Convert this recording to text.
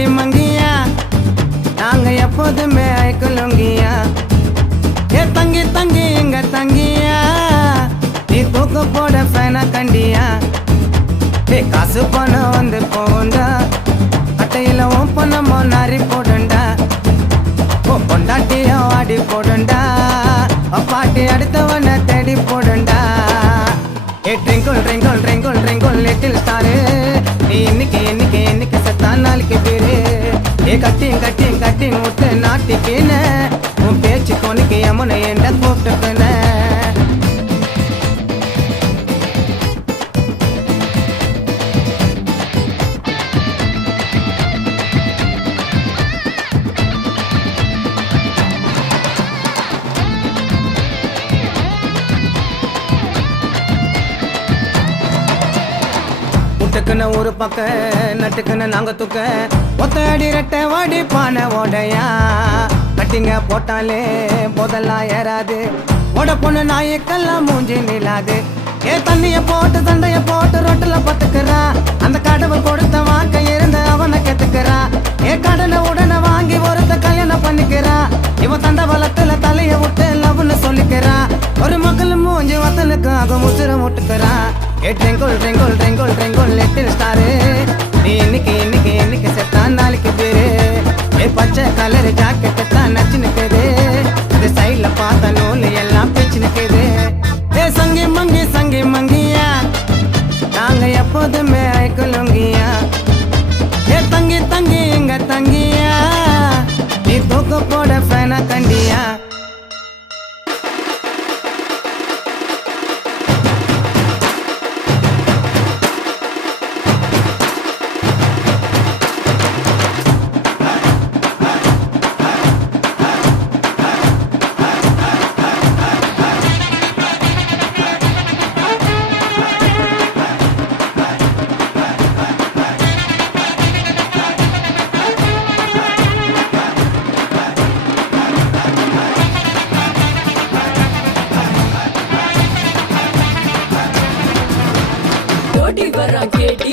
சங்கி மங்கியா நாங்க எப்போதுமே ஐக்கலுங்கியா ஏ தங்கி தங்கி இங்க தங்கியா நீ தூக்க போட ஃபேனா கண்டியா ஏ காசு பணம் வந்து போண்டா கட்டையில உன் பணமோ நாரி போடுண்டா ஓ பொண்டாட்டியோ ஆடி போடுண்டா பாட்டி அடுத்தவனை தேடி போடுண்டா ஏ ட்ரிங்கிள் ட்ரிங்கிள் ட்ரிங்கிள் ட்ரிங்கிள் லிட்டில் ஸ்டாரு நீ இன்னைக்கு செத்தா நாளைக்கு பேரு ஏ கட்டிங் விட்டு நாட்டிக்கின உன் பேச்சு கொனைக்கு யமுனை என்ற கூப்பிட்டுக்கின நட்டுக்குன்னு ஒரு பக்க நட்டுக்குன்னு நாங்க தூக்க ஒத்த அடி ரெட்டை வாடி பானை ஓடையா கட்டிங்க போட்டாலே போதெல்லாம் ஏறாது ஓட பொண்ணு நாய்க்கெல்லாம் மூஞ்சி நிலாது ஏ தண்ணிய போட்டு சண்டைய போட்டு ரொட்டுல பத்துக்கிறா அந்த கடவுள் கொடுத்த வாக்க இருந்து அவனை கெத்துக்கிறா ஏ கடனை உடனே வாங்கி ஒருத்த கல்யாணம் பண்ணிக்கிறா இவன் தண்டவளத்துல தலைய விட்டு லவ்னு சொல்லிக்கிறா ஒரு மக்கள் மூஞ்சி வத்தலுக்காக முசுர முட்டுக்கிறா ஏ ட்ரிங்கிள் ட்ரிங்கிள் ட்ரிங்கிள் ட்ரிங்கிள் லிட்டில் ஸ்டாரு நீ இன்னைக்கு செத்தா நாளைக்கு பேரு ஏ பச்சை கலர் ஜாக்கெட்டு தான் நச்சு நிற்குது அது சைட்ல பார்த்த நூல் எல்லாம் பிச்சு நிற்குது ஏ சங்கி மங்கியா நாங்க எப்போதுமே ஐக்கலுங்கியா ஏ தங்கி இங்க தங்கியா நீ தூக்க போட ஃபேனா கண்டியா ஓடி வரா கேடி